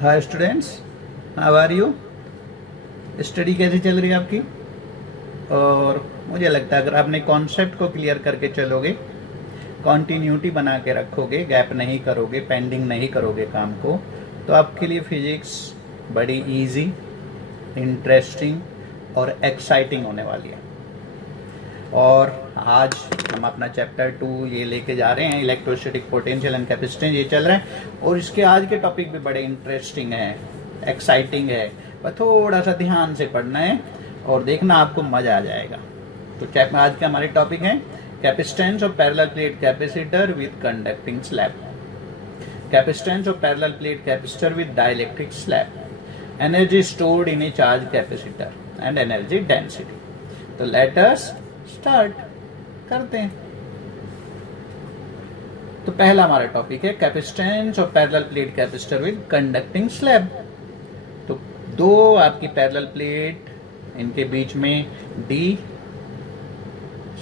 Hi students, how are you. Study कैसी चल रही है आपकी? और मुझे लगता है अगर आपने कॉन्सेप्ट को क्लियर करके चलोगे, कॉन्टीन्यूटी बना के रखोगे, गैप नहीं करोगे, पेंडिंग नहीं करोगे काम को, तो आपके लिए फिजिक्स बड़ी इजी, इंटरेस्टिंग और एक्साइटिंग होने वाली है। और आज हम अपना चैप्टर 2 ये लेके जा रहे हैं, इलेक्ट्रोस्टैटिक पोटेंशियल एंड कैपेसिटेंस ये चल रहा है। और इसके आज के टॉपिक भी बड़े इंटरेस्टिंग है, एक्साइटिंग है, पर थोड़ा सा ध्यान से पढ़ना है और देखना, आपको मजा आ जाएगा। तो आज का हमारे टॉपिक है capacitance of parallel plate capacitor with conducting slab, capacitance of parallel plate capacitor with dielectric slab, energy stored in a charge capacitor and energy density. तो लेट अस स्टार्ट करते हैं। तो पहला हमारा टॉपिक है capacitance of parallel plate capacitor with conducting slab. तो दो आपकी पैरेलल प्लेट, इनके बीच में डी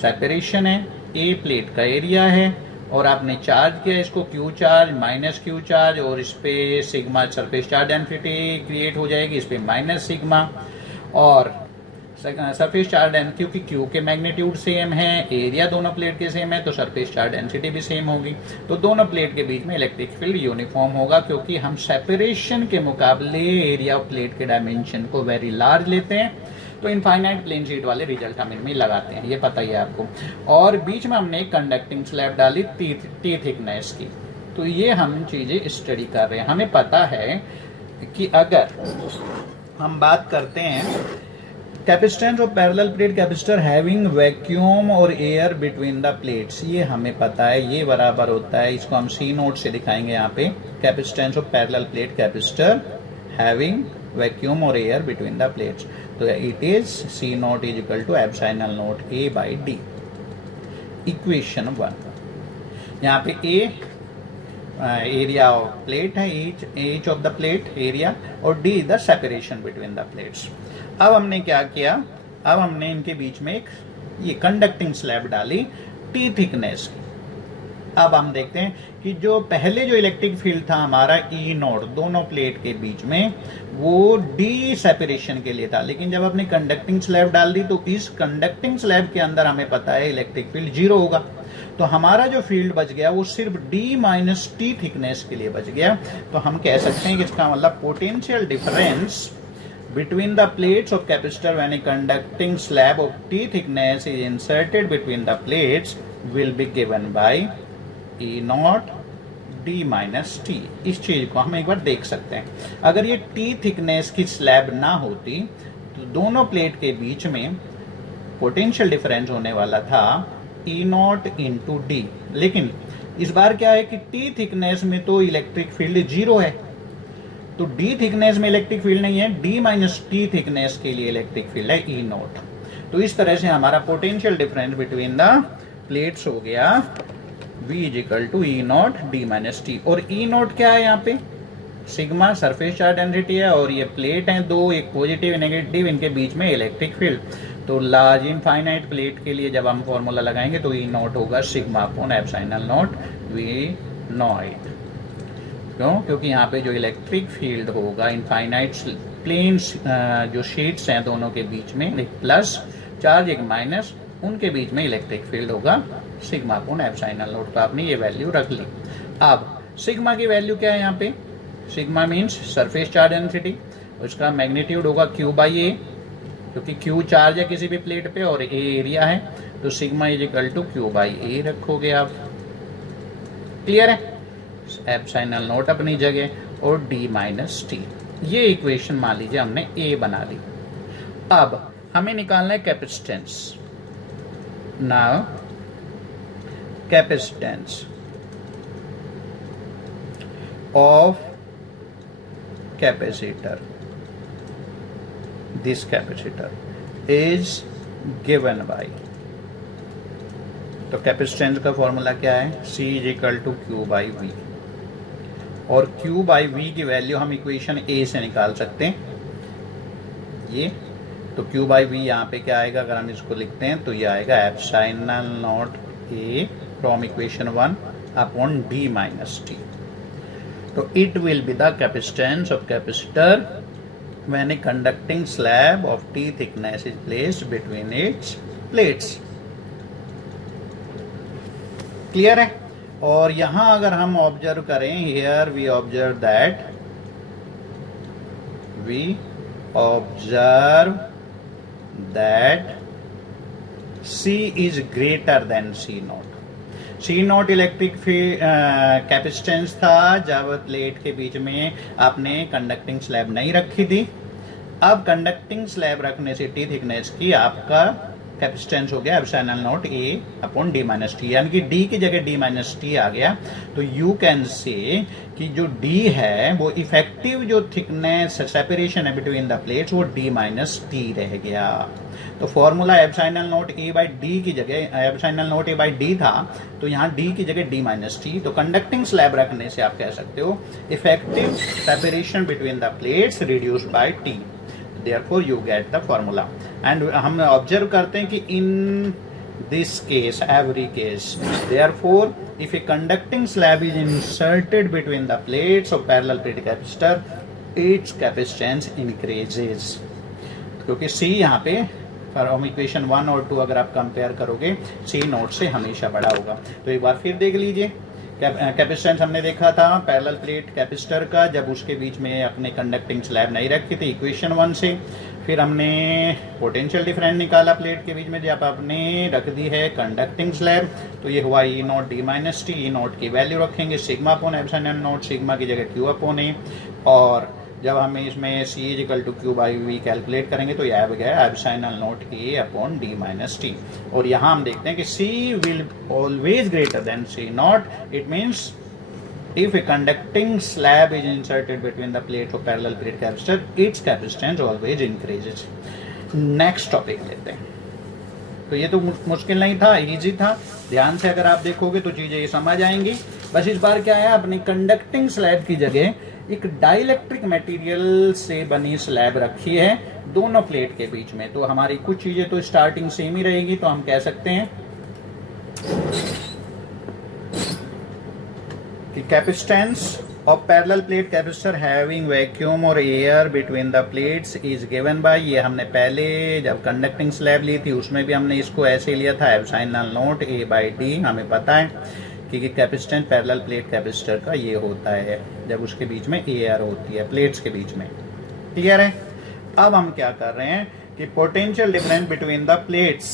सेपरेशन है, ए प्लेट का एरिया है और आपने चार्ज किया इसको Q charge, minus Q charge, और इस पे sigma surface charge density create हो जाएगी, इस पे माइनस सिग्मा। और सरफेस चार्ज डेंसिटी, क्योंकि क्यू के मैग्नीट्यूड सेम है, एरिया दोनों प्लेट के सेम है, तो सरफेस चार्ज डेंसिटी भी सेम होगी। तो दोनों प्लेट के बीच में इलेक्ट्रिक फील्ड यूनिफॉर्म होगा, क्योंकि हम सेपरेशन के मुकाबले एरिया ऑफ प्लेट के डायमेंशन को वेरी लार्ज लेते हैं। तो इनफाइनाइट प्लेन शीट वाले रिजल्ट हम इनमें लगाते हैं, ये पता ही है आपको। और बीच में हमने कंडक्टिंग स्लैब डाली टी थिकनेस की। तो ये हम चीजें स्टडी कर रहे हैं। हमें पता है कि अगर हम बात करते हैं capacitance of parallel plate capacitor having vacuum और एयर बिटवीन द प्लेट्स, ये हमें पता है, ये बराबर होता है, इसको हम सी नोट से दिखाएंगे यहाँ पे, capacitance of parallel plate capacitor having vacuum और एयर बिटवीन द प्लेट्स। तो it is C naught is equal to epsilon naught A by D. Equation 1, यहाँ पे ए एरिया ऑफ प्लेट है, each of the plate area, और D the separation between the plates. अब हमने क्या किया, अब हमने इनके बीच में एक ये कंडक्टिंग स्लैब डाली टी थिकनेस की। अब हम देखते हैं कि जो पहले जो इलेक्ट्रिक फील्ड था हमारा ई नोट दोनों प्लेट के बीच में, वो डी सेपरेशन के लिए था, लेकिन जब आपने कंडक्टिंग स्लैब डाल दी तो इस कंडक्टिंग स्लैब के अंदर हमें पता है इलेक्ट्रिक फील्ड 0 होगा। तो हमारा जो फील्ड बच गया वो सिर्फ डी माइनस टी थिकनेस के लिए बच गया। तो हम कह सकते हैं कि इसका मतलब potential difference between the plates of capacitor when a conducting slab of T thickness is inserted between the plates will be given by E naught D minus T। इस चीज को हम एक बार देख सकते हैं। अगर ये T थिकनेस की स्लैब ना होती तो दोनों प्लेट के बीच में पोटेंशियल डिफरेंस होने वाला था E नॉट इंटू डी, लेकिन इस बार क्या है कि T थिकनेस में तो इलेक्ट्रिक फील्ड 0 है, तो डी थिकनेस में इलेक्ट्रिक फील्ड नहीं है, डी माइनस टी थिकनेस के लिए इलेक्ट्रिक फील्ड है ई नोट। तो इस तरह से हमारा potential difference between the plates हो गया V is equal to E naught D minus T. और ई नोट क्या है, यहाँ पे सिग्मा सरफेस चार्ज डेंसिटी है, और ये प्लेट है दो, एक पॉजिटिव नेगेटिव, इनके बीच में इलेक्ट्रिक फील्ड। तो लार्ज इनफाइनाइट प्लेट के लिए जब हम फॉर्मूला लगाएंगे तो ई नोट होगा sigma upon epsilon naught V naught. क्यों? क्योंकि यहाँ पे जो इलेक्ट्रिक फील्ड होगा इनफाइनाइट प्लेन जो शीट्स हैं दोनों के बीच में, एक प्लस चार्ज एक माइनस, उनके बीच में इलेक्ट्रिक फील्ड होगा सिग्मा अपॉन एप्सिलॉन नॉट। तो आपने ये वैल्यू रख ली। अब सिग्मा की वैल्यू क्या है यहाँ पे, sigma means surface charge density, उसका मैग्नीट्यूड होगा क्यू बाई ए, क्योंकि क्यू चार्ज है किसी भी प्लेट पे और ए एरिया है, तो sigma is equal to Q by A रखोगे आप। क्लियर है? एप्सिलॉन नोट अपनी जगह और डी माइनस टी। ये इक्वेशन मान लीजिए हमने ए बना ली। अब हमें निकालना है capacitance. Now capacitance of capacitor, this capacitor is given by, तो कैपेसिटेंस का फॉर्मूला क्या है, C is equal to Q by V, और Q बाई वी की वैल्यू हम इक्वेशन A से निकाल सकते हैं। ये तो Q बाई वी यहाँ पे क्या आएगा, अगर हम इसको लिखते हैं तो ये आएगा epsilon naught A from equation 1 upon D minus T। तो it will be the capacitance of capacitor when a conducting slab of T thickness is placed between its plates. Clear है? और यहां अगर हम ऑब्जर्व करें, here we observe that C is greater than C naught. C naught electric capacitance था जब plate के बीच में आपने कंडक्टिंग स्लैब नहीं रखी थी। अब कंडक्टिंग स्लैब रखने से टी थिकनेस की आपका कैपेसिटेंस हो गया epsilon naught A upon D minus T, यानी कि D की जगह D माइनस टी आ गया। तो यू कैन से कि जो D है वो इफेक्टिव जो थिकनेस सेपरेशन है बिटवीन द प्लेट्स वो D माइनस टी रह गया। तो formula epsilon naught A by D की जगह epsilon naught A by D था, तो यहाँ D की जगह D माइनस टी। तो कंडक्टिंग स्लैब रखने से आप कह सकते हो effective separation between the plates reduced by T, therefore you get the formula. And हम ऑब्जर्व करते हैं कि in this case, every case, therefore if a conducting slab is inserted between the plates of parallel plate capacitor, its capacitance increases. क्योंकि C यहाँ पे from equation 1 और 2 अगर आप कंपेयर करोगे C नोट से हमेशा बड़ा होगा। तो एक बार फिर देख लीजिए, कैपेसिटेंस हमने देखा था पैरेलल प्लेट कैपेसिटर का जब उसके बीच में अपने कंडक्टिंग स्लैब नहीं रखी थी इक्वेशन 1 से। फिर हमने पोटेंशियल डिफरेंस निकाला प्लेट के बीच में जब आपने रख दी है कंडक्टिंग स्लैब, तो ये हुआ E naught D minus T. E naught की वैल्यू रखेंगे sigma upon epsilon naught, sigma की जगह क्यू अपॉन ए, और जब हम इसमें C equal to Q by V calculate करेंगे तो यह आ गया epsilon naught A upon D minus T. और यहाँ हम देखते हैं कि C will always greater than C naught. It means if a conducting slab is inserted between the plates of parallel plate capacitor, its capacitance always increases. Next topic लेते हैं। तो ये तो मुश्किल नहीं था, इजी था। ध्यान से अगर आप देखोगे तो चीजें ये समझ आएंगी। बस इस बार क्या है, अपनी कंडक्टिंग स्लैब की जगह एक डाइलेक्ट्रिक मटेरियल से बनी स्लैब रखी है दोनों प्लेट के बीच में। तो हमारी कुछ चीजें तो स्टार्टिंग सेम ही रहेगी, तो हम कह सकते हैं कि capacitance of parallel plate capacitor having vacuum और air between the plates is given by, ये हमने पहले जब कंडक्टिंग स्लैब ली थी उसमें भी हमने इसको ऐसे लिया था epsilon naught A by D. हमें पता है कि कैपेसिटेंस पैरेलल प्लेट कैपेसिटर का ये होता है जब उसके बीच में एयर होती है प्लेट्स के बीच में। क्लियर है? अब हम क्या कर रहे हैं कि potential difference between the plates.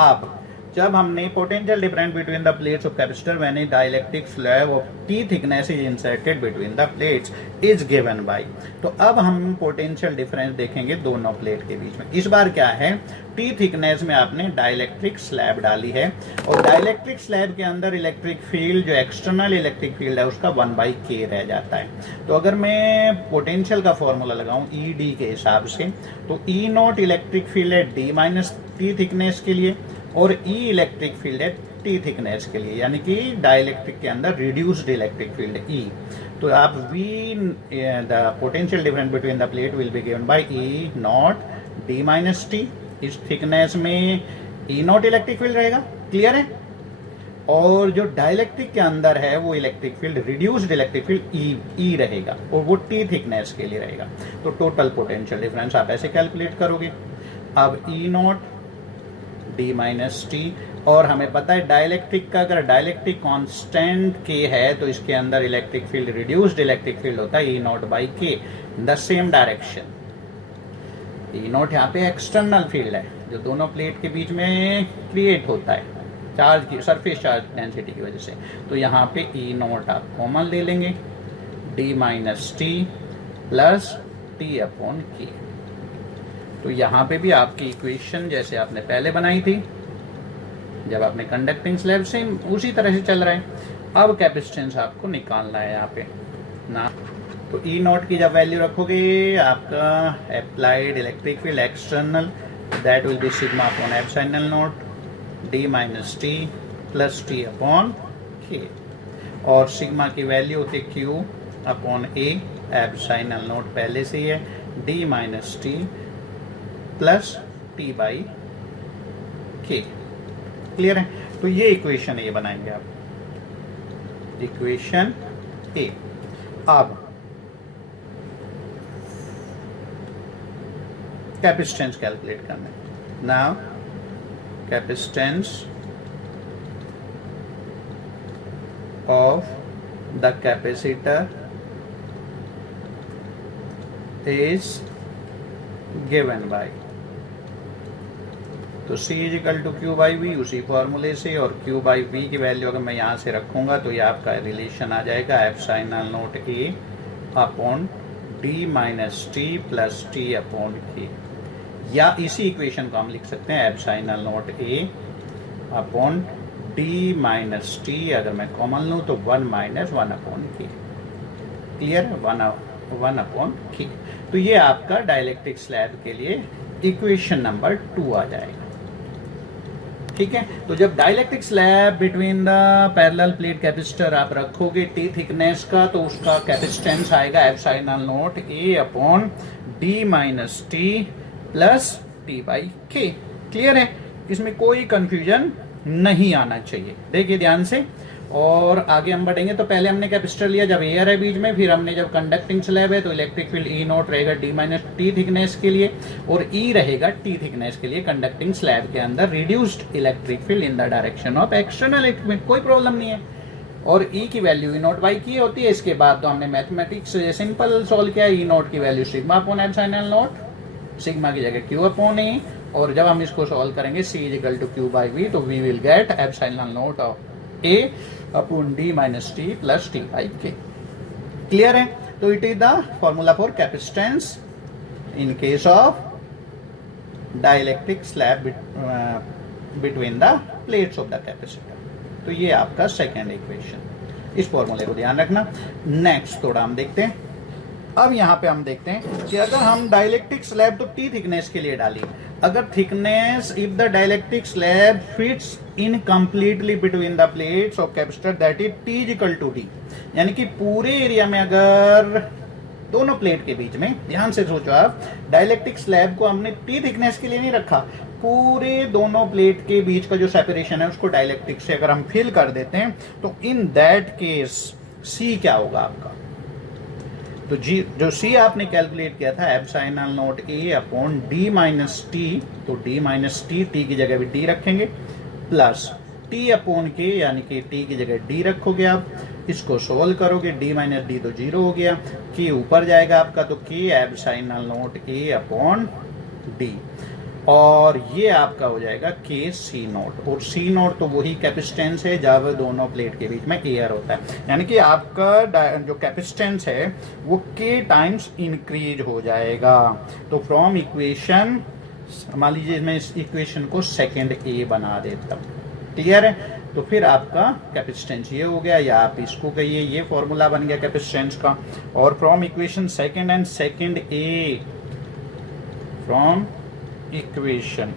अब जब हमने potential difference between the plates of capacitor when A dielectric slab of T thickness is inserted between the plates is given by, तो अब हम पोटेंशियल डिफरेंस देखेंगे दोनों प्लेट के बीच में। इस बार क्या है, टी थिकनेस में आपने डाइलेक्ट्रिक स्लैब डाली है और डाइलेक्ट्रिक स्लैब के अंदर इलेक्ट्रिक फील्ड जो एक्सटर्नल इलेक्ट्रिक फील्ड है उसका 1/k रह जाता है। तो अगर मैं पोटेंशियल का फॉर्मूला लगाऊं ई डी के हिसाब से, तो ई नॉट इलेक्ट्रिक फील्ड है डी माइनस टी थिकनेस के लिए और ई इलेक्ट्रिक फील्ड है टी थिकनेस के लिए, यानी कि डाइलेक्ट्रिक के अंदर रिड्यूस्ड इलेक्ट्रिक फील्ड ई। तो आप V the potential difference between the plate will be given by E naught D minus T. इस थिकनेस में ई नॉट इलेक्ट्रिक फील्ड रहेगा। क्लियर है? और जो डाइलेक्ट्रिक के अंदर है वो electric field reduced electric field E रहेगा और वो टी थिकनेस के लिए रहेगा। तो टोटल पोटेंशियल डिफरेंस आप ऐसे कैलकुलेट करोगे। अब ई नॉट डी माइनस टी, और हमें पता है डाइलेक्ट्रिक का अगर डाइलेक्ट्रिक कांस्टेंट के है तो इसके अंदर electric field reduced electric field होता है ई नॉट बाई के the same direction. E not यहाँ पे एक्सटर्नल फील्ड है जो दोनों प्लेट के बीच में क्रिएट होता है चार्ज की सरफेस चार्ज डेंसिटी की वजह से। तो यहाँ पे ई नॉट आप कॉमन ले लेंगे, D minus T plus T upon के। तो यहाँ पे भी आपकी इक्वेशन जैसे आपने पहले बनाई थी जब आपने कंडक्टिंग स्लैब से उसी तरह से चल रहा है। अब कैपेसिटेंस आपको निकालना है यहाँ पे ना, तो ई नॉट की जब वैल्यू रखोगे आपका applied electric field external that will B sigma upon epsilon not D minus T plus T upon के, और सिग्मा की वैल्यू होती है Q upon A, epsilon not पहले से ही है, D minus T plus T by के। क्लियर है? तो ये इक्वेशन ए बनाएंगे आप, इक्वेशन ए। अब कैपेसिटेंस कैलकुलेट करना है। Now capacitance of the capacitor is given by, तो C is equal to Q by V उसी फॉर्मूले से, और Q बाई वी की वैल्यू अगर मैं यहाँ से रखूंगा तो ये आपका रिलेशन आ जाएगा epsilon naught A upon D minus T plus T upon K, या इसी इक्वेशन को हम लिख सकते हैं epsilon naught A upon D minus T, अगर मैं कॉमन लूँ तो 1 minus 1 upon K। Clear, 1 upon K। तो ये आपका डाइलेक्ट्रिक स्लैब के लिए इक्वेशन नंबर 2 आ जाएगा। ठीक है, तो जब dielectric slab between the parallel plate capacitor आप रखोगे T थिकनेस का, तो उसका कैपेसिटेंस आएगा epsilon naught A upon D minus T plus T by K। Clear है, इसमें कोई कंफ्यूजन नहीं आना चाहिए। देखिए ध्यान से, और आगे हम बढ़ेंगे तो पहले हमने कैपेसिटर लिया जब एयर है बीच में, फिर हमने जब कंडक्टिंग स्लैब है तो इलेक्ट्रिक फील्ड ई नॉट रहेगा डी माइनस टी थिकनेस के लिए, और ई रहेगा टी थिकनेस के लिए कंडक्टिंग स्लैब के अंदर reduced electric field in the direction of external electric, कोई प्रॉब्लम नहीं है। और ई की वैल्यू ई नॉट बाई की होती है। इसके बाद तो हमने मैथमेटिक्स सिंपल सॉल्व किया, ई नॉट की value sigma upon epsilon naught, sigma की जगह क्यू अपॉन ए, और जब हम इसको सॉल्व करेंगे C is equal to Q by V, तो we will get epsilon naught of A upon D minus T plus T by K। Clear है, तो it is the formula for capacitance in case of dielectric slab between the plates of the capacitor. तो ये आपका second equation, इस फॉर्मूले को ध्यान रखना। नेक्स्ट थोड़ा हम देखते हैं। अब यहाँ पे हम देखते हैं कि अगर हम डाइलेक्ट्रिक स्लैब तो T थिकनेस के लिए डाली, अगर thickness if the dielectric slab fits in completely between the plates of capacitor that is T is equal to D, यानी कि पूरे एरिया में अगर दोनों प्लेट के बीच में, ध्यान से सोचो आप, डाइलेक्ट्रिक स्लैब को हमने T थिकनेस के लिए नहीं रखा, पूरे दोनों प्लेट के बीच का जो सेपरेशन है उसको डाइलेक्ट्रिक से अगर हम फिल कर देते हैं, तो इन दैट केस C क्या होगा आपका, तो जी जो C आपने कैलकुलेट किया था epsilon naught A upon D minus T, तो D माइनस टी, T की जगह भी D रखेंगे, प्लस T अपॉन K, यानी कि T की जगह D रखोगे आप, इसको सोल्व करोगे, D माइनस डी तो 0 हो गया, K ऊपर जाएगा आपका, तो K epsilon naught A upon D, और ये आपका हो जाएगा K C नॉट, और C नॉट तो वही कैपेसिटेंस है जब दोनों प्लेट के बीच में एयर होता है, यानी कि आपका जो कैपेसिटेंस है वो K टाइम्स इंक्रीज हो जाएगा। तो फ्रॉम इक्वेशन, मान लीजिए मैं इस इक्वेशन को सेकेंड A बना देता हूँ, क्लियर है, तो फिर आपका कैपेसिटेंस ये हो गया, या आप इसको कहिए ये फॉर्मूला बन गया कैपेसिटेंस का। और from equation second and second A, from equation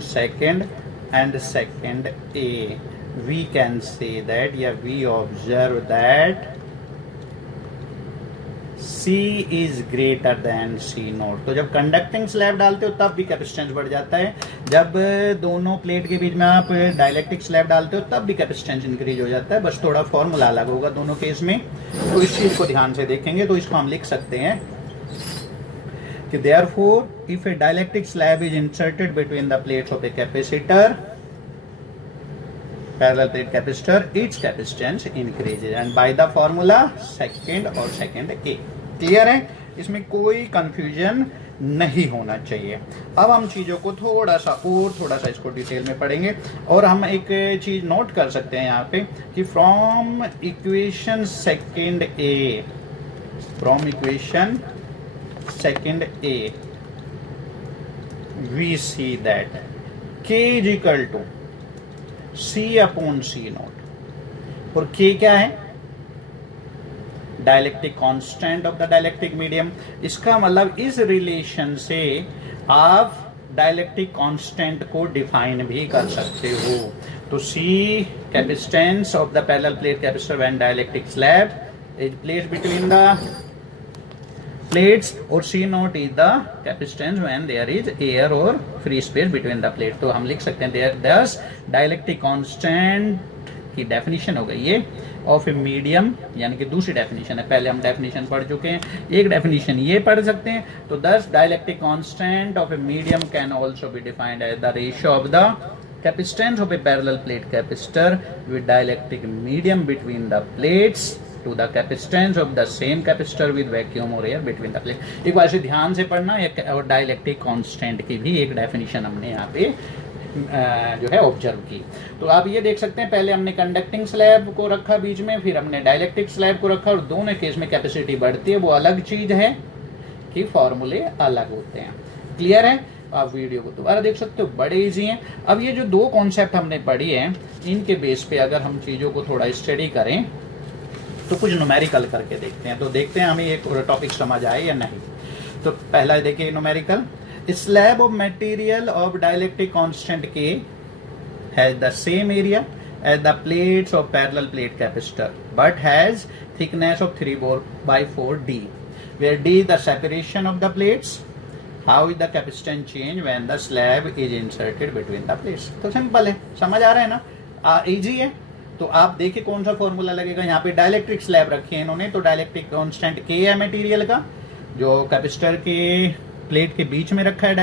second and second A, we can say that, yeah, we observe that C is greater than C not. तो जब कंडक्टिंग स्लैब डालते हो तब भी कैपेसिटेंस बढ़ जाता है, जब दोनों प्लेट के बीच में आप डाइलेक्ट्रिक स्लैब डालते हो तब भी कैपेसिटेंस इंक्रीज हो जाता है, बस थोड़ा फॉर्मूला अलग होगा दोनों केस में। तो इस चीज को ध्यान से देखेंगे तो इसको हम लिख सकते हैं कि therefore if a dielectric slab is inserted between the plates of a capacitor, parallel plate capacitor, its capacitance increases, and by the formula second और second A। क्लियर है, इसमें कोई कंफ्यूजन नहीं होना चाहिए। अब हम चीजों को थोड़ा सा इसको डिटेल में पढ़ेंगे, और हम एक चीज नोट कर सकते हैं यहाँ पे कि from equation second A, from equation second A we see that K is equal to C upon C not, और K क्या है, dielectric constant of the dielectric medium. इसका मतलब इस रिलेशन से आप डाइलेक्ट्रिक कांस्टेंट को डिफाइन भी कर सकते हो। तो C capacitance of the parallel plate capacitor when dielectric slab is placed between the plates, और C naught is the capacitance when there is air और free space between the plate. तो हम लिख सकते हैं देयर दस डाइलेक्ट्रिक कांस्टेंट की definition हो गई ये ऑफ ए मीडियम, यानी कि दूसरी डेफिनेशन है, पहले हम डेफिनेशन पढ़ चुके हैं, एक डेफिनेशन ये पढ़ सकते हैं। तो thus dielectric constant of a medium can also be defined as the ratio of the capacitance of a parallel plate capacitor with dielectric medium between the plates to the capacitance of the same capacitor with vacuum or air between the plate। एक बार से ध्यान से पढ़ना, एक और dielectric constant की भी एक डेफिनेशन हमने यहाँ पे जो है ऑब्जर्व की। तो आप ये देख सकते हैं, पहले हमने कंडक्टिंग स्लैब को रखा बीच में, फिर हमने डाइलेक्ट्रिक स्लैब को रखा, और दोनों केस में कैपेसिटी बढ़ती है, वो अलग चीज है कि फॉर्मूले अलग होते हैं। क्लियर है? आप वीडियो को दोबारा देख सकते हो, बड़े इजी हैं। अब ये जो दो कॉन्सेप्ट हमने पढ़ी है, इनके बेस पे अगर हम चीजों को थोड़ा स्टडी करें तो कुछ न्यूमेरिकल करके देखते हैं, तो देखते हैं हमें एक टॉपिक समझ आए या नहीं। तो पहला देखिए numerical, slab of material of dielectric constant K has the same area as the plates of parallel plate capacitor but has thickness of 3/4 d where d is the separation of the plates। how is the capacitance change when the slab is inserted between the plates। तो simple है, समझ आ रहा है ना, easy है। तो आप देखिए कौन सा फॉर्मूला लगेगा। यहाँ पे डाइलेक्ट्रिक स्लैब रखी है इन्होंने, तो डाइलेक्ट्रिक कांस्टेंट के है मटेरियल का, जो कैपेसिटर के प्लेट के बीच में रखा है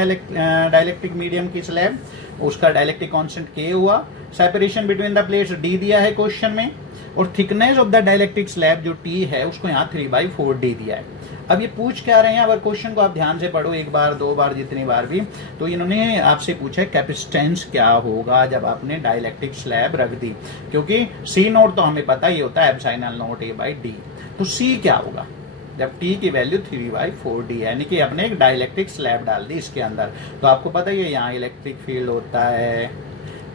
डाइलेक्ट्रिक मीडियम की स्लैब, उसका डाइलेक्ट्रिक कांस्टेंट के हुआ। Separation between the plates D दिया है क्वेश्चन में, और thickness of the dielectric slab जो टी है उसको यहाँ 3/4 डी दिया है। अब ये पूछ क्या रहे हैं, अगर क्वेश्चन को आप ध्यान से पढ़ो एक बार दो बार जितनी बार भी, तो इन्होंने आपसे पूछा है कैपेसिटेंस क्या होगा जब आपने डाइलेक्ट्रिक स्लैब रख दी, क्योंकि सी नोट तो हमें पता ही होता है एप्सिलॉन नॉट A/d, तो सी क्या होगा जब टी की वैल्यू 3/4 डी, यानी कि आपने एक डाइलेक्ट्रिक स्लैब डाल दी इसके अंदर। तो आपको पता ही है यहाँ इलेक्ट्रिक फील्ड होता है,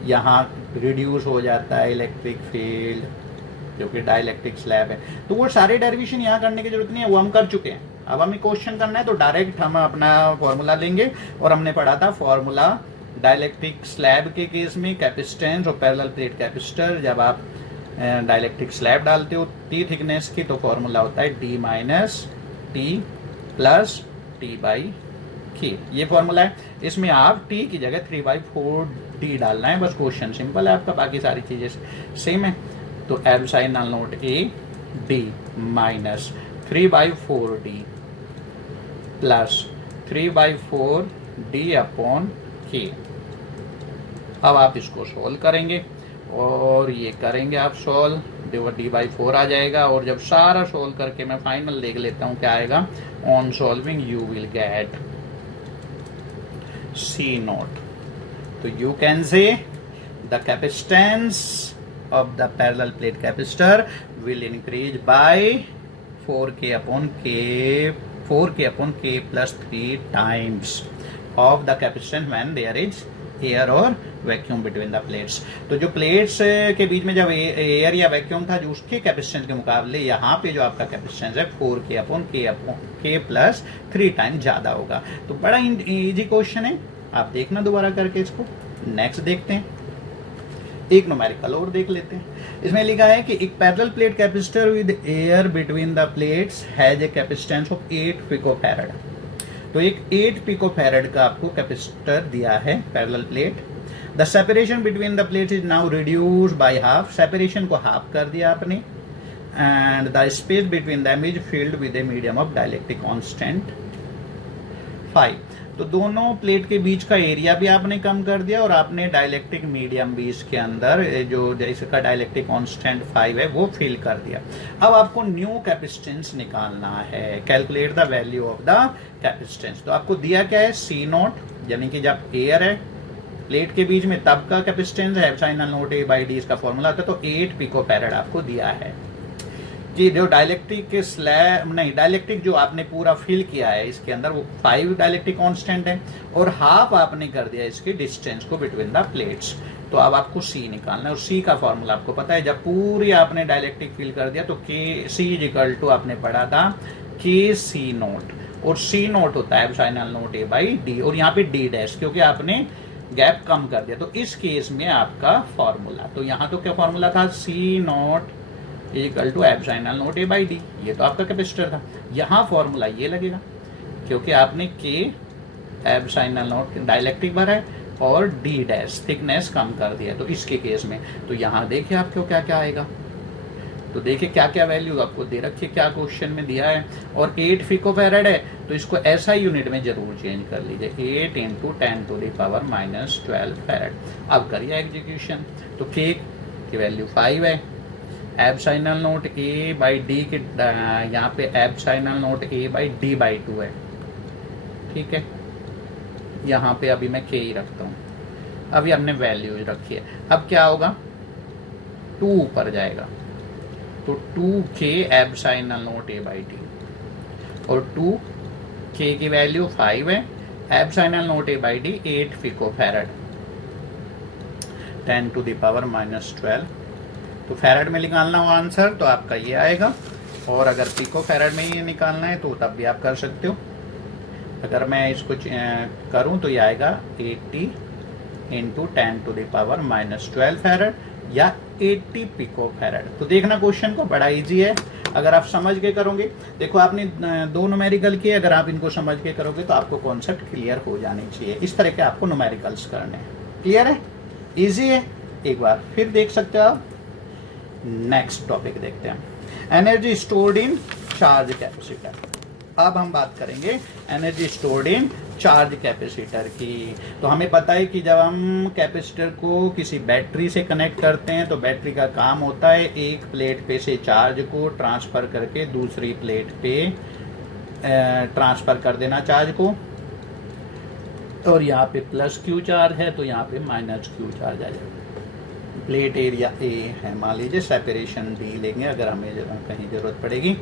यहाँ रिड्यूस हो जाता है इलेक्ट्रिक फील्ड, जो कि डाइलेक्ट्रिक स्लैब है। तो वो सारे डेरिवेशन यहाँ करने की जरूरत नहीं है, वो हम कर चुके हैं। अब हमें क्वेश्चन करना है तो डायरेक्ट हम अपना फॉर्मूला लेंगे, और हमने पढ़ा था फॉर्मूला डाइलेक्ट्रिक स्लैब के केस में कैपेसिटेंस और पैरेलल प्लेट कैपेसिटर, जब आप डाइलेक्ट्रिक स्लैब डालते हो टी थिकनेस की, तो फॉर्मूला होता है d minus T plus t/k। ये फॉर्मूला है, इसमें आप t की जगह 3/4 d डालना है, बस क्वेश्चन सिंपल है आपका, बाकी सारी चीजें सेम है। तो epsilon not A/d minus 3/4 d plus 3/4 d/k। अब आप इसको सोल्व करेंगे, और ये करेंगे आप सोल्व, देखो d/4 आ जाएगा, और जब सारा सोल्व करके मैं फाइनल देख लेता हूँ क्या आएगा। On solving you will get C0। तो you can say the capacitance of the parallel plate capacitor will increase by 4k upon k plus 3 times of the capacitance when there is air or vacuum between the plates। तो जो plates के बीच में जब air या vacuum था, जो उसके capacitance के मुकाबले यहाँ पे जो आपका कैपेसिटेंस है 4k प्लस 3 टाइम ज्यादा होगा। तो बड़ा इजी क्वेश्चन है, आप देखना दोबारा करके इसको। नेक्स्ट देखते हैं, एक न्यूमेरिकल और देख लेते हैं। इसमें लिखा है कि एक parallel plate capacitor with air between the plates has a capacitance of 8 पिकोफैरड। तो एक 8 पिकोफैरड का आपको कैपेसिटर दिया है parallel plate. The separation between the plates is now reduced by half, separation को हाफ कर दिया आपने, and the space between them is filled with a medium of dielectric constant 5। तो दोनों प्लेट के बीच का एरिया भी आपने कम कर दिया, और आपने डाइलेक्ट्रिक मीडियम भी इसके अंदर जो इसका डाइलेक्ट्रिक कांस्टेंट 5 है वो फिल कर दिया। अब आपको न्यू कैपेसिटेंस निकालना है, calculate the value of the capacitance. तो आपको दिया क्या है C0, यानी कि जब एयर है प्लेट के बीच में तब का कैपेसिटेंस है एप्सिलॉन नॉट A/d, इसका फॉर्मूला होता है। तो 8 पिकोफैरड आपको दिया है कि जो डाइलेक्ट्रिक स्लैब नहीं, डाइलेक्ट्रिक जो आपने पूरा फिल किया है इसके अंदर वो 5 डाइलेक्ट्रिक कांस्टेंट है, और हाफ आपने कर दिया इसके डिस्टेंस को बिटवीन द प्लेट्स। तो अब आपको C निकालना है, और C का फॉर्मूला आपको पता है, जब पूरी आपने डाइलेक्ट्रिक फिल कर दिया तो C आपने पढ़ा था KC0, और C0 होता है एप्सिलॉन नॉट A/d, और यहाँ पे d', क्योंकि आपने गैप कम कर दिया। तो इस केस में आपका फॉर्मूला, तो यहाँ तो क्या फॉर्मूला था, C0 equal to epsilon not A/d, ये तो आपका कैपेसिटर था। यहाँ फॉर्मूला ये लगेगा, क्योंकि आपने K एप्सिलॉन नॉट डाइलेक्ट्रिक भरा है, और डी डैश थिकनेस कम कर दिया। तो इसके केस में तो यहाँ देखिए आपको क्या क्या आएगा। तो देखिए क्या क्या वैल्यू आपको दे रखी है, क्या क्वेश्चन में दिया है। और 8 पिकोफैरेड है तो इसको ऐसा यूनिट में जरूर चेंज कर लीजिए, 8 × 10⁻⁻12 फैरेड। अब करिए एग्जीक्यूशन। तो के की वैल्यू 5 है, epsilon not a by D के यहाँ पे epsilon not a by D by 2 है, ठीक है। यहाँ पे अभी मैं के ही रखता हूँ, अभी हमने वैल्यूज रखी है। अब क्या होगा, 2 ऊपर जाएगा तो 2k epsilon not a by D, और 2k की वैल्यू 5 है, epsilon not a by D 8 picofarad, 10⁻⁻12। तो फैरेड में निकालना हो आंसर तो आपका ये आएगा, और अगर पिकोफैरेड में ये निकालना है तो तब भी आप कर सकते हो। अगर मैं इसको करूं तो ये आएगा 80 × 10⁻⁻12 फैरेड या 80 पिकोफैरेड। तो देखना क्वेश्चन को बड़ा इजी है अगर आप समझ के करोगे। देखो आपने 2 न्यूमेरिकल किए, अगर आप इनको समझ के करोगे तो आपको कॉन्सेप्ट क्लियर हो जानी चाहिए। इस तरह के आपको न्यूमेरिकल्स करने हैं। क्लियर है, इजी है, एक बार फिर देख सकते हो आप। नेक्स्ट टॉपिक देखते हैं, energy stored in charge capacitor. अब हम बात करेंगे energy stored in charge capacitor की। तो हमें पता है कि जब हम कैपेसिटर को किसी बैटरी से कनेक्ट करते हैं तो बैटरी का काम होता है एक प्लेट पे से चार्ज को ट्रांसफर करके दूसरी प्लेट पे ट्रांसफर कर देना चार्ज को। और यहाँ पे प्लस क्यू चार्ज है तो यहाँ पे माइनस क्यू चार्ज आ जाएगा। प्लेट एरिया ए है, मान लीजिए सेपरेशन डी लेंगे अगर हमें कहीं जरूरत पड़ेगी।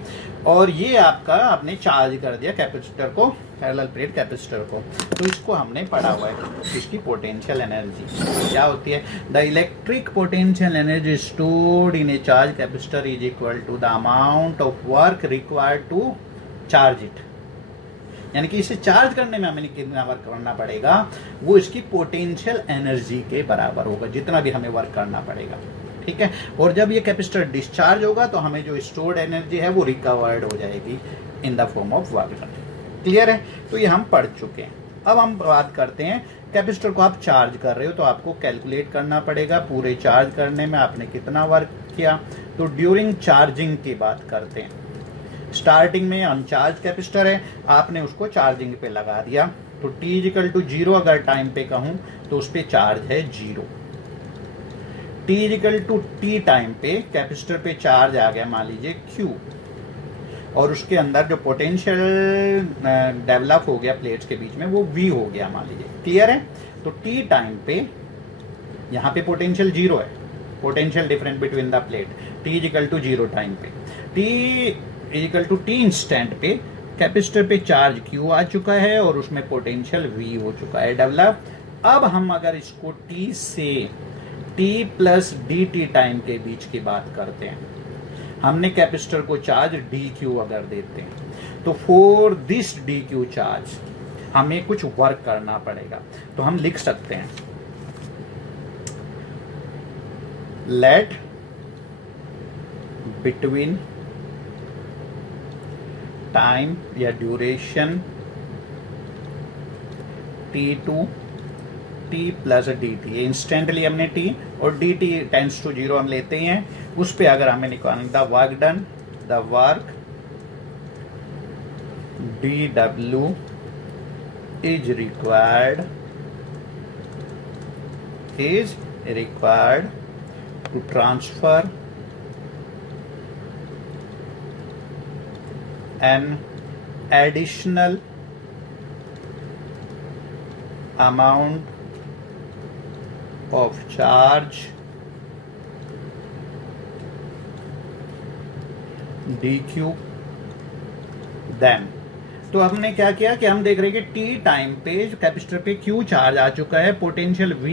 और ये आपका आपने चार्ज कर दिया कैपेसिटर को, पैरेलल प्लेट कैपेसिटर को। तो इसको हमने पढ़ा हुआ है, इसकी पोटेंशियल एनर्जी क्या होती है। The electric potential energy stored in a charge capacitor is equal to the amount of work required to charge it. यानी कि इसे चार्ज करने में हमें कितना वर्क करना पड़ेगा, वो इसकी पोटेंशियल एनर्जी के बराबर होगा, जितना भी हमें वर्क करना पड़ेगा, ठीक है। और जब ये कैपेसिटर डिस्चार्ज होगा तो हमें जो स्टोर्ड एनर्जी है वो रिकवर्ड हो जाएगी इन the form of work done. Clear है, तो ये हम पढ़ चुके हैं। अब हम बात करते हैं, कैपेसिटर को आप चार्ज कर रहे हो तो आपको कैलकुलेट करना पड़ेगा पूरे चार्ज करने में आपने कितना वर्क किया। तो ड्यूरिंग चार्जिंग की बात करते हैं। स्टार्टिंग में अनचार्ज कैपेसिटर है, आपने उसको चार्जिंग पे लगा दिया तो t इक्वल टू 0 अगर टाइम पे कहूं तो उस पे चार्ज है 0। t equal to t time पे कैपेसिटर पे चार्ज आ गया मान लीजिए q, और उसके अंदर जो पोटेंशियल डेवलप हो गया प्लेट्स के बीच में वो v हो गया मान लीजिए। क्लियर है, तो t टाइम पे यहाँ पे पोटेंशियल 0 है, potential difference between the plate, t equal to 0 time पे, t equal to T instant पे कैपेसिटर पे चार्ज Q आ चुका है और उसमें पोटेंशियल V हो चुका है डेवलप। अब हम अगर इसको T से T प्लस dt टाइम के बीच की बात करते हैं, हमने कैपेसिटर को चार्ज dQ अगर देते हैं तो फॉर दिस dQ चार्ज हमें कुछ वर्क करना पड़ेगा। तो हम लिख सकते हैं लेट बिटवीन टाइम या duration t2 t plus dt, instantly हमने t और dt टेंड्स टू 0 हम लेते हैं, उस पे अगर हमें निकालना the work done, the work dw is required to transfer an additional amount of charge dq then। तो हमने क्या किया कि हम देख रहे हैं कि t टाइम पे कैपेसिटर पे q चार्ज आ चुका है, पोटेंशियल v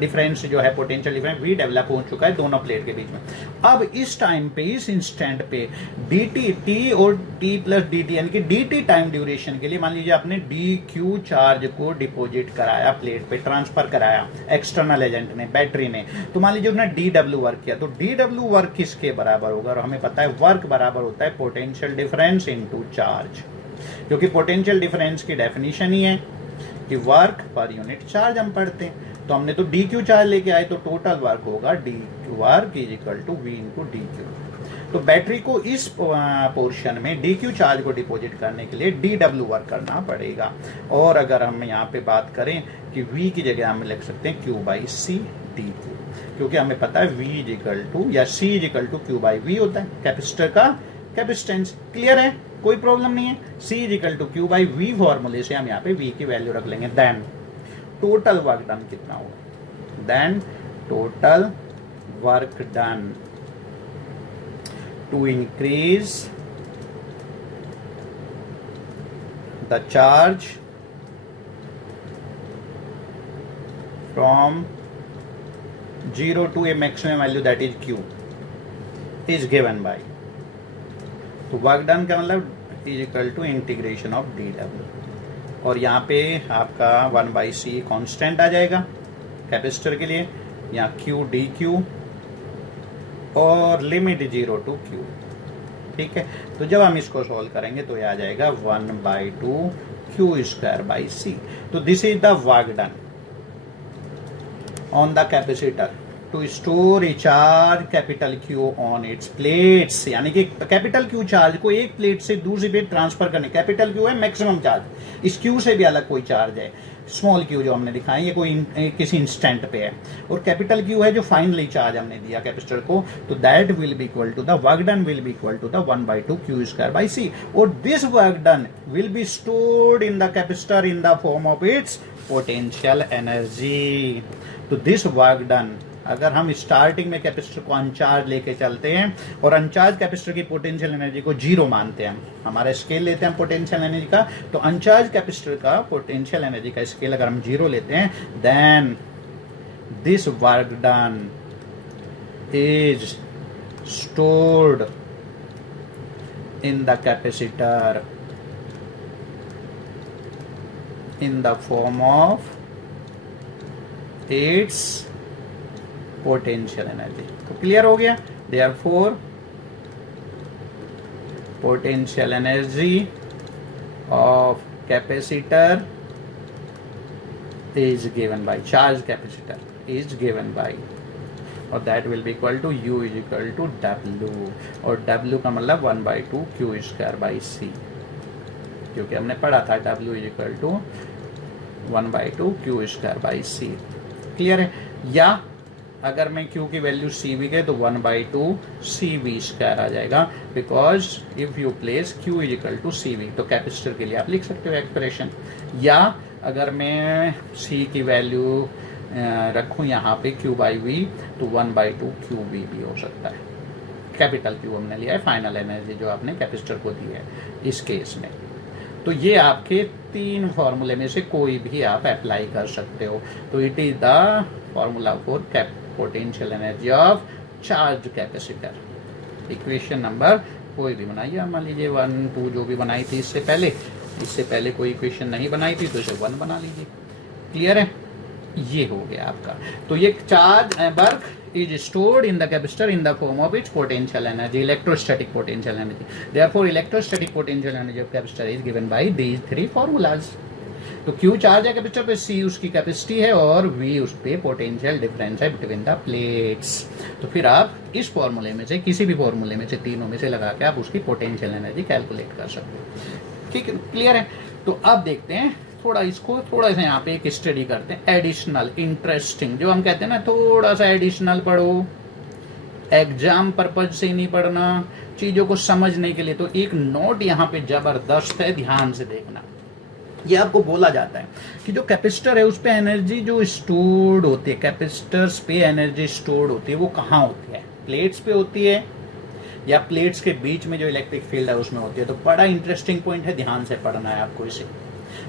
डिफरेंस जो है पोटेंशियल डिफरेंस v डेवलप हो चुका है दोनों प्लेट के बीच में। अब इस टाइम पे इस इंस्टेंट पे dt t और t प्लस dt यानी कि dt टाइम ड्यूरेशन के लिए मान लीजिए आपने dq चार्ज को डिपॉजिट कराया, प्लेट पे ट्रांसफर कराया एक्सटर्नल एजेंट ने, बैटरी ने। तो मान लीजिए उसने dw वर्क किया, तो dw वर्क किसके बराबर होगा, और हमें पता है वर्क बराबर होता है पोटेंशियल डिफरेंस इनटू चार्ज, क्योंकि पोटेंशियल डिफरेंस की डेफिनेशन ही है कि वर्क पर यूनिट चार्ज हम पढ़ते हैं, तो हमने तो डी क्यू चार्ज लेके आए, तो टोटल वर्क होगा D work is equal to V into D Q. तो बैटरी को इस पोर्शन में डी क्यू चार्ज को डिपॉजिट करने के लिए डी डब्ल्यू वर्क करना पड़ेगा। और अगर हम यहाँ पे बात करें कि V की जगह हम लिख सकते हैं Q by C D Q, क्योंकि हमें पता है V इज इक्वल टू या C is equal to Q by V होता है कैपेसिटर का कैपेसिटेंस। क्लियर है, कोई प्रॉब्लम नहीं है। C is equal to Q by V फॉर्मूले से हम यहाँ पे V की वैल्यू रख लेंगे। देन टोटल वर्क डन कितना होगा, then total work done to increase the charge from 0 to a maximum value that is Q is given by, तो वर्क डन का मतलब is equal to integration of D W, और यहाँ पे आपका 1/c constant आ जाएगा कैपेसिटर के लिए, यहाँ Q डी क्यू और लिमिट 0 टू Q। ठीक है, तो जब हम इसको सॉल्व करेंगे तो ये आ जाएगा 1/2 Q स्क्वायर बाई सी। तो this is the work done on the capacitor to store a charge capital Q on its plates, यानी कि कैपिटल Q चार्ज को एक प्लेट से दूसरी प्लेट ट्रांसफर करने। कैपिटल Q है मैक्सिमम चार्ज, इस Q से भी अलग कोई चार्ज है, स्मॉल Q जो हमने दिखाया ये कोई किसी इंस्टेंट पे है, और कैपिटल Q है जो फाइनली चार्ज हमने दिया कैपेसिटर को, तो that will be equal to the work done will be equal to the 1/2 Q square by C. और this work done will be stored in the capacitor in the form of its potential energy. तो this work done, अगर हम starting में capacitor को अनचार्ज लेके चलते हैं और अनचार्ज कैपेसिटर की पोटेंशियल एनर्जी को 0 मानते हैं, हमारा स्केल लेते हैं पोटेंशियल एनर्जी का, तो अनचार्ज कैपेसिटर का पोटेंशियल एनर्जी का स्केल अगर हम 0 लेते हैं, then this work done is stored in the capacitor in the form of its potential energy. तो क्लियर हो गया, therefore potential energy of capacitor is given by charge capacitor is given by, और that will be equal to U is equal to W, और W का मतलब 1/2 Q square by C, क्योंकि हमने पढ़ा था W is equal to 1/2 Q square by C। Clear है, या अगर मैं Q की वैल्यू CV गए तो 1/2 CV स्क्वायर आ जाएगा, because if you place Q is equal to CV, तो कैपेसिटर के लिए आप लिख सकते हो एक्सप्रेशन, या अगर मैं C की वैल्यू रखूं यहाँ पे Q बाई V, तो 1/2 QV भी हो सकता है। कैपिटल Q हमने लिया है फाइनल एनर्जी जो आपने कैपेसिटर को दी है इस केस में। तो ये आपके 3 फॉर्मूले में से कोई भी आप अप्लाई कर सकते हो। तो it is the formula for potential energy of charge capacitor. Equation number कोई भी बनाइए, मान लीजिए 1, 2 जो भी बनाई थी इससे पहले कोई इक्वेशन नहीं बनाई थी तो इसे 1 बना लीजिए। क्लियर है, ये हो गया आपका। तो ये charge work is stored in the capacitor in the form of its potential energy, electrostatic potential energy. Therefore, electrostatic potential energy of capacitor is given by these 3 formulas. तो Q चार्ज है capacitor पे, C उसकी capacity है और V उस पे potential difference है between the plates. तो फिर आप इस फॉर्मूले में से किसी भी फॉर्मूले में से तीनों में से लगा के आप उसकी पोटेंशियल एनर्जी कैलकुलेट कर सकते हो। ठीक है, क्लियर है। तो अब देखते हैं थोड़ा सा यहाँ पे एक स्टडी करते हैं एडिशनल इंटरेस्टिंग, जो हम कहते हैं ना थोड़ा सा एडिशनल पढ़ो, एग्जाम पर्पज से नहीं पढ़ना, चीजों को समझने के लिए। तो एक नोट यहाँ पे जबरदस्त है, ध्यान से देखना। ये आपको बोला जाता है कि जो कैपेसिटर है उस पे एनर्जी जो स्टोर्ड होती है, कैपेसिटर्स पे एनर्जी स्टोर्ड होती है, वो कहाँ होती है? प्लेट्स पे होती है या प्लेट्स के बीच में जो इलेक्ट्रिक फील्ड है उसमें होती है। तो बड़ा इंटरेस्टिंग पॉइंट है, ध्यान से पढ़ना है आपको इसे।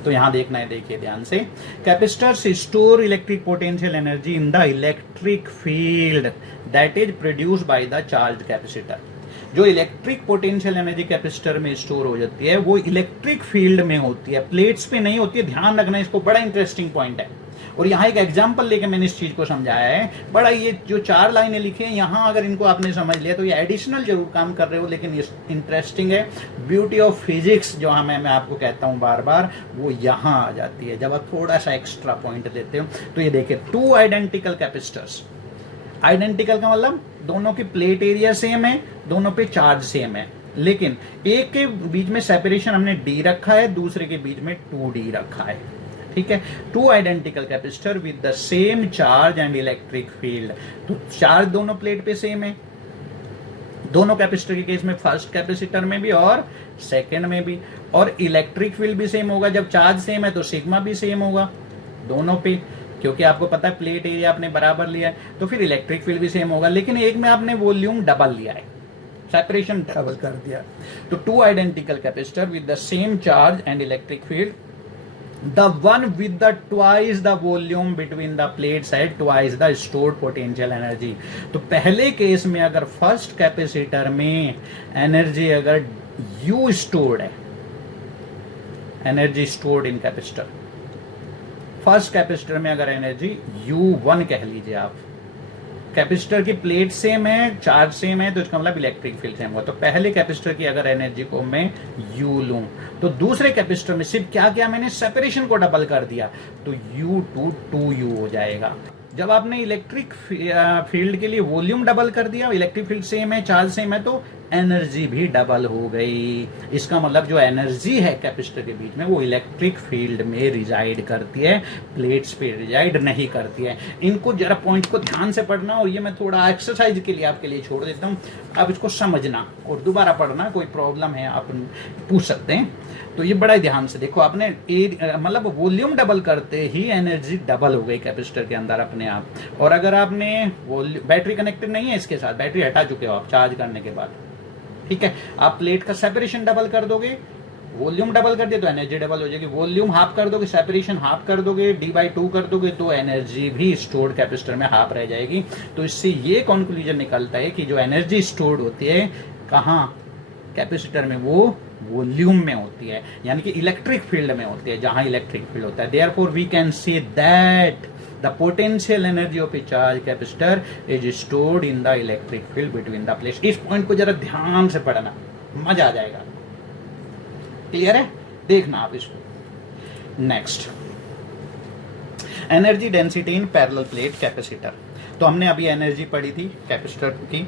तो यहां देखना है, देखिए ध्यान से। Capacitors store electric potential energy in the electric field that is produced by the charge capacitor. जो इलेक्ट्रिक पोटेंशियल एनर्जी कैपेसिटर में स्टोर हो जाती है वो इलेक्ट्रिक फील्ड में होती है, प्लेट्स पे नहीं होती है। ध्यान रखना, इसको बड़ा इंटरेस्टिंग पॉइंट है। और यहाँ एक एग्जाम्पल लेके मैंने इस चीज को समझाया है। बड़ा ये जो 4 लाइनें लिखी हैं यहाँ अगर इनको आपने समझ लिया तो ये एडिशनल जरूर काम कर रहे हो, लेकिन ये इंटरेस्टिंग है। ब्यूटी ऑफ फिजिक्स जो हमें मैं आपको कहता हूँ बार बार, वो यहाँ आ जाती है जब आप थोड़ा सा एक्स्ट्रा पॉइंट देते हो। तो ये देखिए 2 आइडेंटिकल कैपेसिटर्स, आइडेंटिकल का मतलब दोनों की प्लेट एरिया सेम है, दोनों पे चार्ज सेम है, लेकिन एक के बीच में सेपरेशन हमने d रखा है, दूसरे के बीच में 2d रखा है। ठीक है, 2 identical capacitor with the same charge and electric field. तो चार्ज दोनों प्लेट पे सेम है, दोनों कैपेसिटर के केस में, फर्स्ट कैपेसिटर में भी और सेकंड में भी, और इलेक्ट्रिक फील्ड भी सेम होगा। जब चार्ज सेम है तो सिग्मा भी सेम होगा दोनों पे, क्योंकि आपको पता है प्लेट एरिया आपने बराबर लिया है, तो फिर इलेक्ट्रिक फील्ड भी सेम होगा। लेकिन एक में आपने वॉल्यूम डबल लिया है, सेपरेशन डबल कर दिया। तो 2 identical capacitor with the same charge and electric field, the one with the twice the volume between the plates had twice the stored potential energy। तो पहले केस में अगर फर्स्ट कैपेसिटर में एनर्जी अगर U stored है, energy stored इन capacitor, first capacitor में अगर energy U1 कह लीजिए आप, कैपेसिटर की प्लेट सेम है, चार्ज सेम है, तो इसका मतलब इलेक्ट्रिक फील्ड सेम होगा। तो पहले कैपेसिटर की अगर एनर्जी को मैं U लूं, तो दूसरे कैपेसिटर में सिर्फ क्या किया मैंने, सेपरेशन को डबल कर दिया, तो U2 2U हो जाएगा। जब आपने इलेक्ट्रिक फील्ड के लिए वॉल्यूम डबल कर दिया, इलेक्ट्रिक फील्ड सेम है, चार्ज सेम है, तो एनर्जी भी डबल हो गई। इसका मतलब जो एनर्जी है कैपेसिटर के बीच में वो इलेक्ट्रिक फील्ड में रिजाइड करती है, प्लेट्स पे रिजाइड नहीं करती है। इनको जरा पॉइंट को ध्यान से पढ़ना, और ये मैं थोड़ा एक्सरसाइज के लिए आपके लिए छोड़ देता हूँ, आप इसको समझना और दोबारा पढ़ना। कोई प्रॉब्लम है आप पूछ सकते हैं। तो ये बड़ा ध्यान से देखो, आपने मतलब वॉल्यूम डबल करते ही एनर्जी डबल हो गई कैपेसिटर के अंदर अपने आप। और अगर आपने बैटरी कनेक्टेड नहीं है इसके साथ, बैटरी हटा चुके हो आप चार्ज करने के बाद, ठीक है, आप प्लेट का सेपरेशन डबल कर दोगे, वॉल्यूम डबल कर दिया तो एनर्जी डबल हो जाएगी। वॉल्यूम हाफ कर दोगे, सेपरेशन हाफ कर दोगे, d/2 कर दोगे, तो एनर्जी भी स्टोर्ड कैपेसिटर में हाफ रह जाएगी। तो इससे ये कंक्लूजन निकलता है कि जो एनर्जी स्टोर्ड होती है कहाँ, कैपेसिटर में, वो वॉल्यूम में होती है, यानी कि इलेक्ट्रिक फील्ड में होती है, जहां इलेक्ट्रिक फील्ड होता है। Therefore we can say that the potential energy of a charge capacitor is stored in the electric field between the plates। इस पॉइंट को जरा ध्यान से पढ़ना, मजा आ जाएगा। क्लियर है, देखना आप इसको। Next, energy density in parallel plate capacitor. तो हमने अभी एनर्जी पढ़ी थी कैपेसिटर की,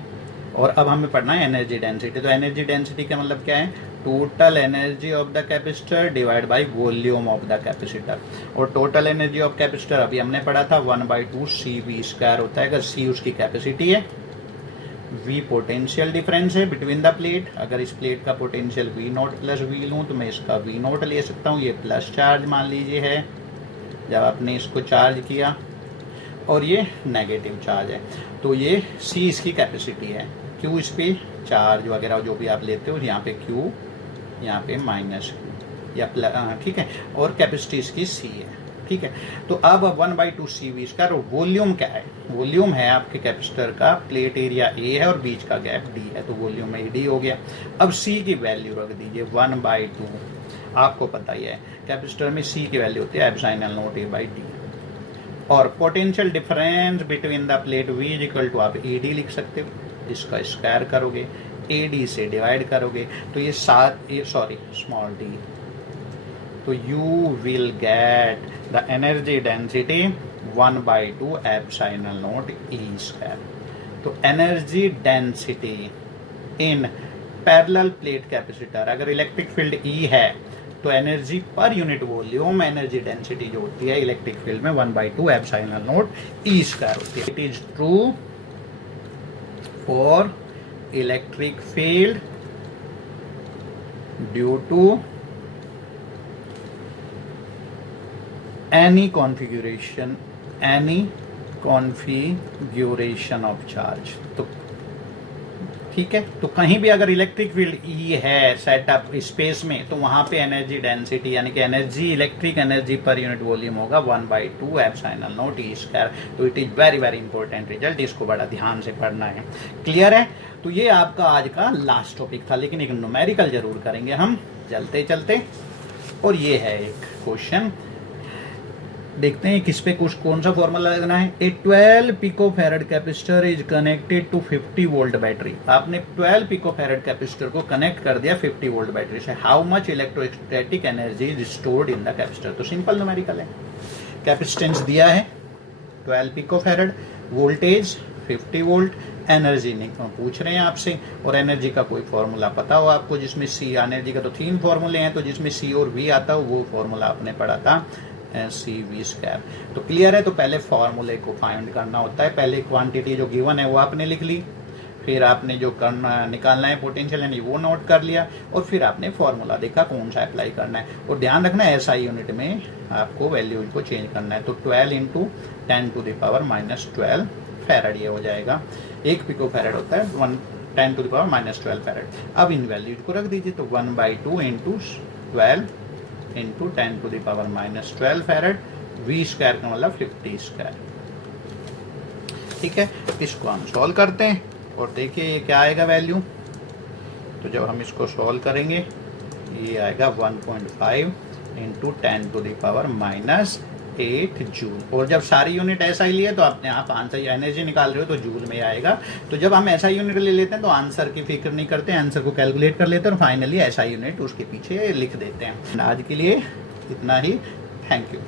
और अब हमें पढ़ना है एनर्जी डेंसिटी। तो एनर्जी डेंसिटी का मतलब क्या है, total energy of the capacitor divide by volume of the capacitor. और टोटल एनर्जी ऑफ कैपेसिटर अभी हमने पढ़ा था 1/2 CV² होता है, अगर C उसकी कैपेसिटी है, V पोटेंशियल डिफरेंस है बिटवीन द प्लेट। अगर इस प्लेट का पोटेंशियल V0 प्लस V लूँ तो मैं इसका V0 ले सकता हूँ, ये प्लस चार्ज मान लीजिए है जब आपने इसको चार्ज किया, और ये नेगेटिव चार्ज है, तो ये C इसकी कैपेसिटी है, Q इस पे चार्ज वगैरह जो भी आप लेते हो, यहाँ पे Q, यहाँ पे -Q या प्लस, ठीक है, और कैपेसिटी इसकी C है, ठीक है। तो अब 1/2 CV², वॉल्यूम क्या है, वॉल्यूम है आपके कैपेसिटर का, प्लेट एरिया A है और बीच का गैप D है, तो वॉल्यूम में D हो गया। अब C की वैल्यू रख दीजिए 1/2, आपको पता ही है कैपेसिटर में C की वैल्यू होती है ε0A/d। और potential difference between the plate V = आप AD लिख सकते हो, इसका स्क्वायर करोगे, AD से डिवाइड करोगे, तो ये स्मॉल d, तो you will get the energy density 1/2 ε0E²। तो energy density in parallel plate capacitor, अगर इलेक्ट्रिक फील्ड E है तो energy per unit volume, energy density जो होती है इलेक्ट्रिक फील्ड में 1/2 ε0E² होती है। It is true for electric field due to any configuration of charge। तो ठीक है, तो कहीं भी अगर इलेक्ट्रिक फील्ड E है सेटअप स्पेस में, तो वहां पे एनर्जी डेंसिटी यानी कि energy, electric energy per unit volume होगा 1/2 ε0E²। तो it is very very important result, इसको बड़ा ध्यान से पढ़ना है। क्लियर है, तो ये आपका आज का लास्ट टॉपिक था, लेकिन एक न्यूमेरिकल जरूर करेंगे हम चलते चलते। और ये है एक क्वेश्चन, देखते हैं किस पे कुछ कौन सा फॉर्मूला लगना है। A 12 picofarad capacitor is connected to 50 volt battery. आपने 12 पिकोफैरेड कैपेसिटर को कनेक्ट कर दिया 50 वोल्ट बैटरी से। How much electrostatic energy is stored in the capacitor. तो सिंपल न्यूमेरिकल है। कैपेसिटेंस दिया है 12 पिकोफैरेड, वोल्टेज 50 वोल्ट, एनर्जी नहीं पूछ रहे हैं आपसे, और एनर्जी का कोई फॉर्मूला पता हो आपको जिसमें सी, एनर्जी का तो 3 फॉर्मूले हैं, तो जिसमें सी और वी आता हो वो फॉर्मूला आपने पढ़ा था सी वी स्क्वायर। तो क्लियर है। तो पहले फॉर्मूले को फाइंड करना होता है। पहले क्वांटिटी जो गिवन है वो आपने लिख ली, फिर आपने जो करना निकालना है पोटेंशियल यानी वो नोट कर लिया, और फिर आपने फॉर्मूला देखा कौन सा अप्लाई करना है। और ध्यान रखना है SI यूनिट में आपको वैल्यू को चेंज करना है। तो 12 इंटू 10⁻⁻12 फैरेड ये हो जाएगा। 1 पिको फैरेड होता है 10⁻⁻12 फैरेड। अब इन वैल्यूज को रख दीजिए। तो 1/2 into 12 into 10⁻⁻12 farad, V square का मतलब 50 स्क्वायर। ठीक है, इसको हम सॉल्व करते हैं और देखिए ये क्या आएगा वैल्यू। तो जब हम इसको सॉल्व करेंगे ये आएगा 1.5 इंटू 10⁻⁻8 जूल। और जब सारी यूनिट ऐसा ही लिए तो आपने आप आंसर एनर्जी निकाल रहे हो तो जूल में आएगा। तो जब हम ऐसा यूनिट ले लेते हैं तो आंसर की फिक्र नहीं करते, आंसर को कैलकुलेट कर लेते हैं और फाइनली ऐसा यूनिट उसके पीछे लिख देते हैं। आज के लिए इतना ही। Thank you.